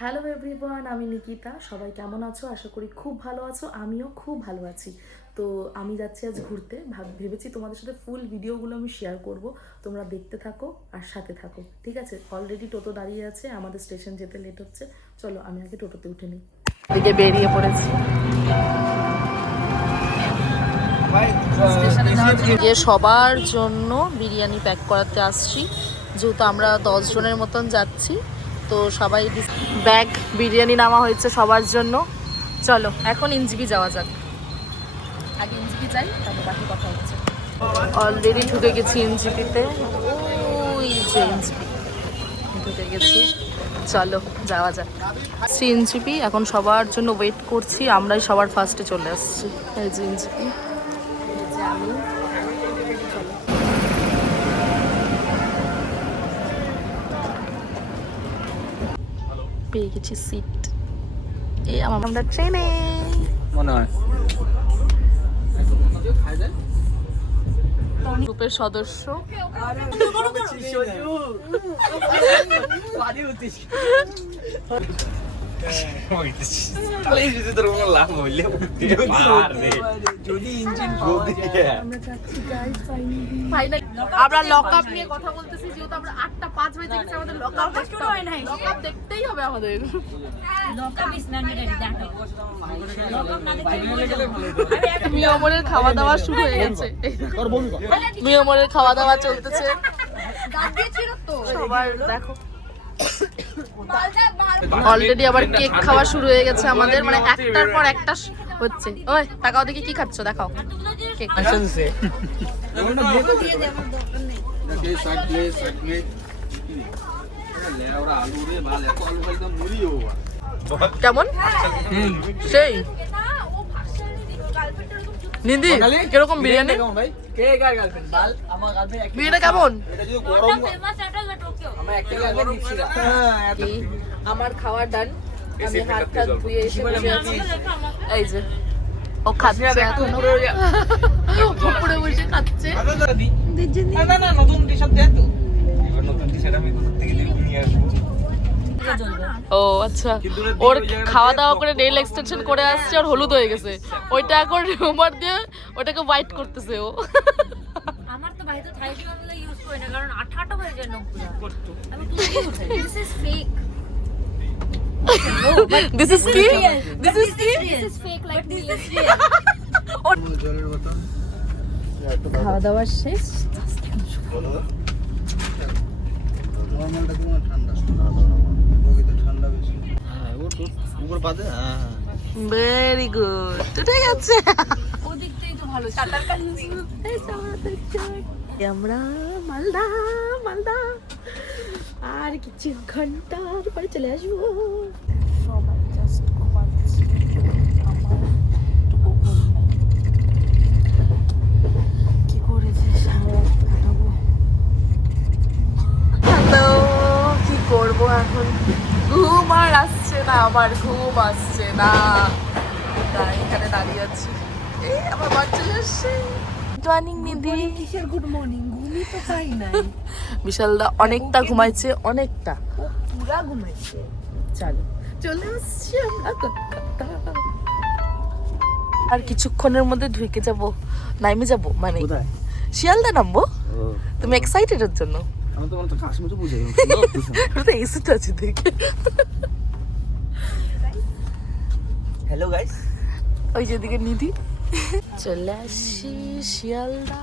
Hello everyone, আমি নিকিতা। সবাই কেমন আছো? আশা করি খুব ভালো আছো। আমিও খুব ভালো আছি। তো আমি যাচ্ছি আজ ঘুরতে। ভেবেছি তোমাদের সাথে ফুল ভিডিওগুলো আমি শেয়ার করব। তোমরা দেখতে থাকো আর সাথে থাকো, ঠিক আছে? অলরেডি টোটো দাঁড়িয়ে আছে, আমাদের স্টেশন যেতে লেট হচ্ছে। চলো আমি আগে টোটোতে উঠে নিই। এদিকে বেরিয়ে পড়েছি। গিয়ে সবার জন্য বিরিয়ানি প্যাক করাতে আসছি, যেহেতু আমরা 10 জনের মতন যাচ্ছি। তো সবাই ব্যাগ বিরিয়ানি নেওয়া হয়েছে সবার জন্য। চলো এখন এনজিপি যাওয়া যাক। আগে এনজিপি যাই, তারপর বাকি কথা হচ্ছে। অলরেডি ঢুকে গেছি এনজিপিতে। ওই যে এনজিপি ঢুকে গেছি, চলো যাওয়া যাক। এনজিপি এখন সবার জন্য ওয়েট করছি। আমরাই সবার ফার্স্টে চলে আসছি। এই যে এনজিপি, আমি পেয়ে গেছি সিট। এই আমরা ট্রেনে মনে হয় গ্রুপের সদস্য। আমরা লক আপ নিয়ে কথা বলতেছি, যেহেতু আমরা 8:05 বাজে গেছে, আমাদের লক আপ দেখতেই হবে। আমাদের মিয়মরের খাওয়া দাওয়া শুরু হয়ে গেছে। মিয়মরের খাওয়া দাওয়া চলতেছে সবার। দেখো অলরেডি আবার কেক খাওয়া শুরু হয়ে গেছে আমাদের, মানে একটার পর একটা হচ্ছে। ওই তাকাও দেখি কি খাচ্ছ, দেখাও কেক। কেমন সেই নিদি কিরকম বিরিয়ানি? বিরিয়ানি কেমন? আমার খাওয়া ডান। আমি হাত টাত ধুয়ে এসে বসে আছি। এই যে ও খাচ্ছে, এখন উপরে বসে খাচ্ছে। ও আচ্ছা, ওর খাওয়া দাওয়া করে নেল এক্সটেনশন করে আসছে, ওর হলুদ হয়ে গেছে। ওইটা এখন রিমুভার দিয়ে ওটাকে হোয়াইট করতেছে ও। আমার তো ভাই তো থাইডিওয়ালা ইউজ করি না, কারণ আঠা আঠা হয়ে যায় নখগুলো। আমি this is fake. This is কি? দিস ইজ কি? This is fake like me. খাওয়া দাওয়া শেষ। ভেরি গুড, ঠিক আছে। ওদিকটাই তো ভালো, সাঁতার কাটছি। আমরা মালদা মালদা আর কিছু ঘন্টার পরে চলে আসবো। সবাই জাস্ট ঘুমাচ্ছে, আমার একটু ঘুম নাই। কি করে যে সারা রাত কাটাবো। হ্যালো, কি করবো এখন? ঘুম আর আসছে না, আমার ঘুম আসছে না। তাই এখানে দাঁড়িয়ে আছি। এই আমার বাচ্চা আসছে। মর্নিং নিধি। কিসের গুড মর্নিং? ঘুমই তো পাই নাই। বিশালদা অনেকটা ঘুমাইছে, অনেকটা পুরা ঘুমাইছে। চলো চলে আসছি আমরা কলকাতা। আর কিছুক্ষণের মধ্যে ঢুকে যাব, নাইমে যাব, মানে শিয়ালদা নামবো। তুমি এক্সাইটেড এর জন্য? আমি তো মনে তো কাশ মতো বুঝে তো এসিটা আছে দেখে। হ্যালো গাইস, ওই যেদিকে নিধি। চলে আসি শিয়ালদা,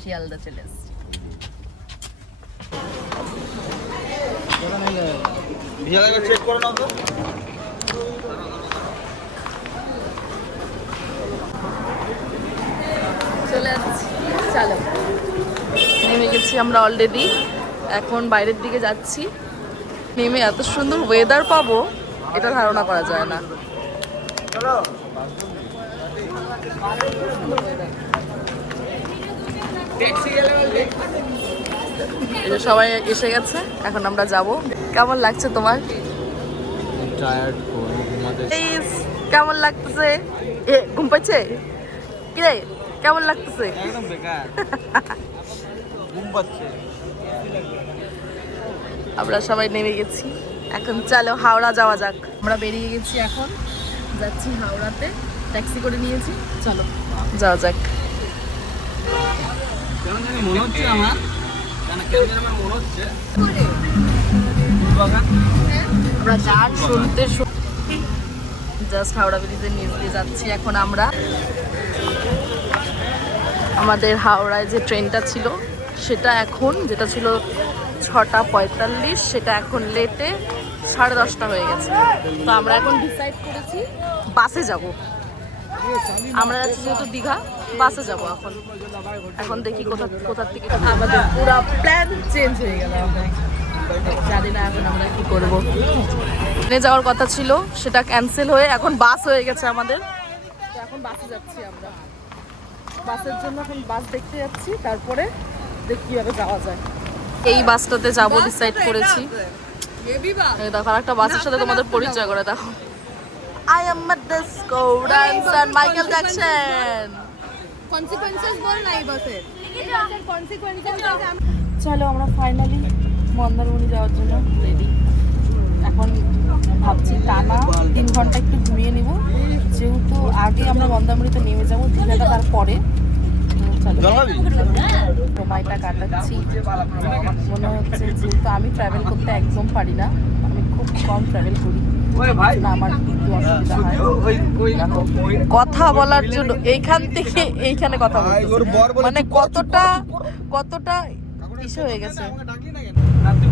শিয়ালদা চলে আসছি। ভিসাটা চেক করে নাও তো। চলে আসছি, চলো নেমে গেছি আমরা অলরেডি। এখন বাইরের দিকে যাচ্ছি। নেমে এত সুন্দর ওয়েদার পাবো এটা ধারণা করা যায় না। সবাই এসে গেছে, এখন আমরা যাব। কেমন লাগছে তোমার? কেমন লাগতেছে? ঘুম পাচ্ছে কিরে? কেমন লাগতেছে? একদম বেকার, ঘুম পাচ্ছে। আমরা সবাই নেমে গেছি, এখন চলো হাওড়া যাওয়া যাক। আমরা বেরিয়ে গেছি, এখন যাচ্ছি হাওড়াতে, ট্যাক্সি করে নিয়েছি, চলো যাওয়া যাক। কেমন জানি মনে হচ্ছে আমার, কেমন জানি আমার মনে হচ্ছে আমরা গান শুনতে জাস্ট হাওড়া ব্রিজের নিচ দিয়ে যাচ্ছি এখন আমরা। আমাদের হাওড়ায় যে ট্রেনটা ছিল সেটা এখন, যেটা ছিল 6:45, সেটা এখন লেটে 10:30 হয়ে গেছে। তো আমরা এখন ডিসাইড করেছি বাসে যাব। আমরা যাচ্ছি যেহেতু দীঘা, বাসে যাব এখন। এখন দেখি কোথা থেকে আমাদের পুরো প্ল্যান চেঞ্জ হয়ে গেল। জানি না এখন আমরা কি করবো। ট্রেনে যাওয়ার কথা ছিল সেটা ক্যান্সেল হয়ে এখন বাস হয়ে গেছে আমাদের। তো এখন বাসে যাচ্ছি আমরা, বাসের জন্য এখন বাস দেখতে যাচ্ছি, তারপরে দেখি কিভাবে যাওয়া যায়। এই বাসটাতে যাবো ডিসাইড করেছি। এই দেখো আরেকটা বাসের সাথে তোমাদের পরিচয় করে দেখো। I am a disco dancer, Michael Jackson. Consequences বল নাই বসের কনসিকোয়েন্সেস। চলো আমরা ফাইনালি মন্দারমণি যাওয়ার জন্য রেডি। এখন ভাবছি টানা 3 ঘন্টা একটু ঘুমিয়ে নিব, যেহেতু আগে আমরা মন্দারমণিতে নেমে যাবো, দীঘাটা তারপরে। সময়টা কাটাচ্ছি, মনে হচ্ছে যেহেতু আমি ট্রাভেল করতে একদম পারি না, আমি খুব কম ট্রাভেল করি, আমার একটু অসুবিধা হয় কথা বলার জন্য। এইখান থেকে এইখানে কথা বলতে মানে কতটা ইস্যু হয়ে গেছে।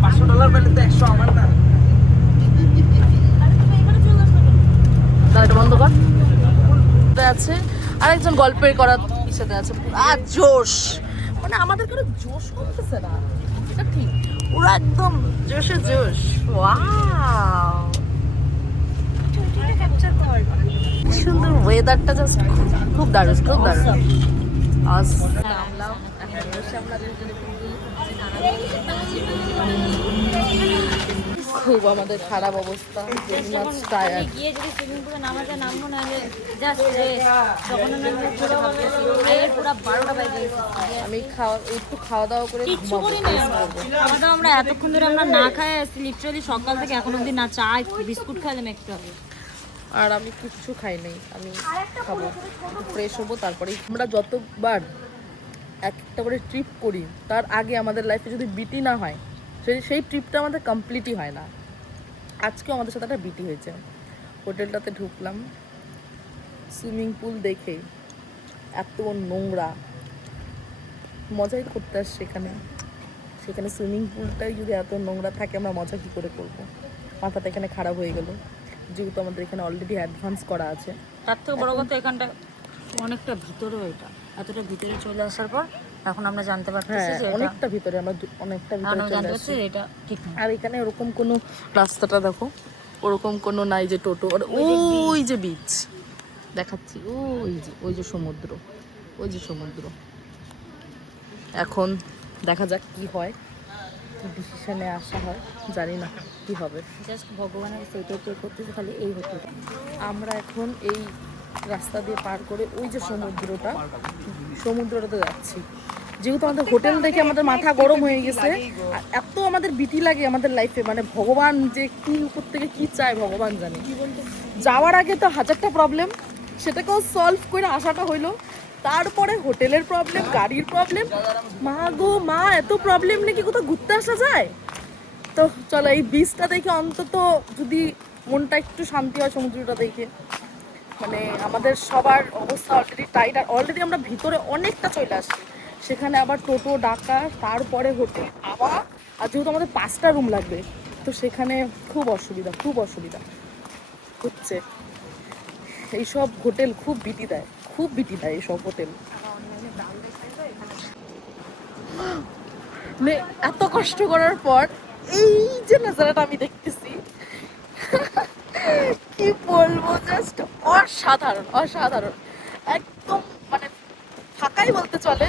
$500 পেলে তো 100 আমার না। এটা বন্ধ কর আছে। আরেকজন গল্পের করার ইচ্ছাতে আছে, আর জোশ মানে আমাদের কোনো জোশ কমতেছে না, এটা ঠিক, ওরা একদম জোশে জোশ। ওয়াও সুন্দর ওয়েদারটা, জাস্ট খুব দারুণ, খুব দারুণ। খুব আমাদের খারাপ অবস্থা, গিয়ে যদি সুইমিং পুলে নামা যায় নামবো, না জাস্ট যখন পুরো 12টা বাজে গেছে। আমি একটু খাওয়া দাওয়া করে কিচ্ছু করি না, খাওয়া দাওয়া আমরা এতক্ষণ ধরে আমরা না খাই আসছি, লিটারালি সকাল থেকে এখন অবধি না চা বিস্কুট খাইলাম একটু আগে। আর আমি কিচ্ছু খাই নাই, আমি খাবো, ফ্রেশ হবো, তারপরে আমরা যতবার একটা করে ট্রিপ করি তার আগে আমাদের লাইফে যদি বিটি না হয় সেই ট্রিপটা আমাদের কমপ্লিটই হয় না। আজকেও আমাদের সাথে একটা বিটি হয়েছে। হোটেলটাতে ঢুকলাম, সুইমিং পুল দেখে এত নোংরা, মজাই করতে আসছে সেখানে সুইমিং পুলটাই যদি এত নোংরা থাকে আমরা মজা কী করে করবো। মাথাটা এখানে খারাপ হয়ে গেল, যেহেতু আমাদের এখানে অলরেডি অ্যাডভান্স করা আছে। তার থেকে বড় কথা এখানটা অনেকটা ভিতরেও, এটা এতটা ভিতরে চলে আসার পর এখন আমরা জানতে পারতেছি যে অনেকটা ভিতরে, আমরা অনেকটা ভিতরে চলে আসছি। এটা ঠিক না। আর এখানে ওরকম কোনো রাস্তাটা দেখো, ওরকম কোনো নাই যে টোটো, আর ওই যে বিচ দেখাচ্ছি, ওই যে সমুদ্র। এখন দেখা যাক কি হয়, কি ডিসিশনে আসা হয়, জানি না কি হবে। জাস্ট ভগবানের সেইটাই পে করতেছে, খালি এই হতে। আমরা এখন এই রাস্তা দিয়ে পার করে ওই যে সমুদ্রটাতে যাচ্ছি। যেহেতু আমাদের হোটেল দেখে আমাদের মাথা গরম হয়ে গেছে, আর এত আমাদের বিটি লাগে আমাদের লাইফে, মানে ভগবান যে কি উপর থেকে কি চায় ভগবান জানে। যাওয়ার আগে তো 1000টা প্রবলেম, সেটাকেও সলভ করে আসাটা হইলো, তারপরে হোটেলের প্রবলেম, গাড়ির প্রবলেম, মা এত প্রবলেম নাকি কোথাও ঘুরতে আসা যায়। তো চলো এই বিচটা দেখে অন্তত যদি মনটা একটু শান্তি হয়, সমুদ্রটা দেখে। মানে আমাদের সবার অবস্থা অলরেডি টাইট, আর অলরেডি আমরা ভিতরে অনেকটা চলে আসছি, সেখানে আবার টোটো ডাকা, তারপরে হোটেল আবার, আর যেহেতু আমাদের 5টা রুম লাগবে, তো সেখানে খুব অসুবিধা হচ্ছে। এইসব হোটেল খুব বিটি দেয় এইসব হোটেল। মানে এত কষ্ট করার পর এই যে নাজারাটা আমি দেখতেছি, কি বলবো, জাস্ট অসাধারণ একদম, মানে ফাঁকাই বলতে চলে।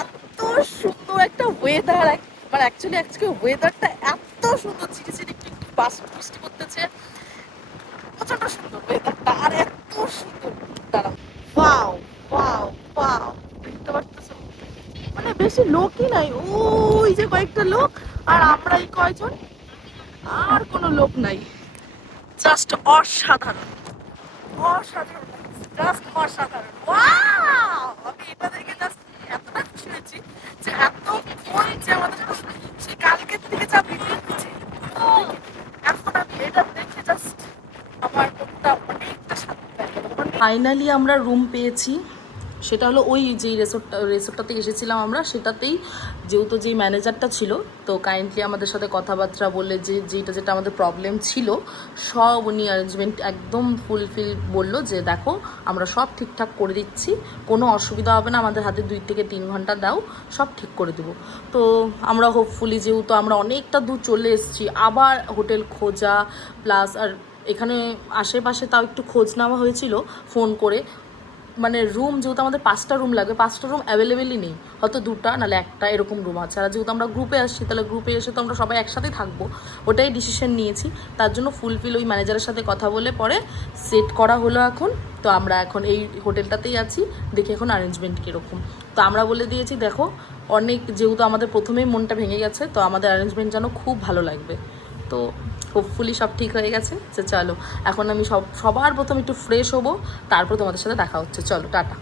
এত সুন্দর একটা ওয়েদার, মানে অ্যাকচুয়ালি আজকে ওয়েদারটা এত সুন্দর, ঝিরিঝিরি একটু বৃষ্টি করতেছে, প্রচন্ড সুন্দর ওয়েদারটা, আর এত সুন্দর। দাঁড়াও, ওয়াও দেখতে পারতেছো, মানে বেশি লোকই নাই, ওই যে কয়েকটা লোক, আর আমরাই কয়জন, আর কোনো লোক নাই, জাস্ট অসাধারণ, অসাধারণ, জাস্ট অসাধারণ। ওয়াও, আমি এটা দেখে জাস্ট এতটা খুশি হয়েছি যে এতক্ষণ যে আমাদের সেই কালকের থেকে যা ভিডিও দিচ্ছি, এখন আমি এটা দেখে জাস্ট আমার মনটা অনেকটা শান্তি পাই। ফাইনালি আমরা রুম পেয়েছি, সেটা হলো ওই যেই রিসোর্টটাতে এসেছিলাম আমরা, সেটাতেই যেহেতু যেই ম্যানেজারটা ছিল তো কাইন্ডলি আমাদের সাথে কথাবার্তা বললে যে যেটা আমাদের প্রবলেম ছিল সব উনি অ্যারেঞ্জমেন্ট একদম ফুলফিল বললো যে দেখো আমরা সব ঠিকঠাক করে দিচ্ছি, কোনো অসুবিধা হবে না, আমাদের হাতে 2 থেকে 3 ঘন্টা দাও, সব ঠিক করে দেবো। তো আমরা হোপফুলি যেহেতু আমরা অনেকটা দূর চলে এসেছি, আবার হোটেল খোঁজা প্লাস আর এখানে আশেপাশে তাও একটু খোঁজ নেওয়া হয়েছিল ফোন করে, মানে রুম যেহেতু আমাদের 5টা রুম লাগবে, 5টা রুম অ্যাভেলেবেলই নেই, হয়তো 2টা নাহলে 1টা এরকম রুম আছে। আর যেহেতু আমরা গ্রুপে আসছি তাহলে গ্রুপে এসে তো আমরা সবাই একসাথেই থাকবো, ওটাই ডিসিশন নিয়েছি। তার জন্য ফুলফিল ওই ম্যানেজারের সাথে কথা বলে পরে সেট করা হলো এখন। তো আমরা এখন এই হোটেলটাতেই আছি, দেখি এখন অ্যারেঞ্জমেন্ট কীরকম। তো আমরা বলে দিয়েছি দেখো অনেক যেহেতু আমাদের প্রথমেই মনটা ভেঙে গেছে, তো আমাদের অ্যারেঞ্জমেন্ট যেন খুব ভালো লাগবে। তো হোপফুলি সব ঠিক হয়ে গেছে। চলো এখন আমি সবার প্রথম একটু ফ্রেশ হবো, তারপর তোমাদের সাথে দেখা হচ্ছে। চলো টাটা।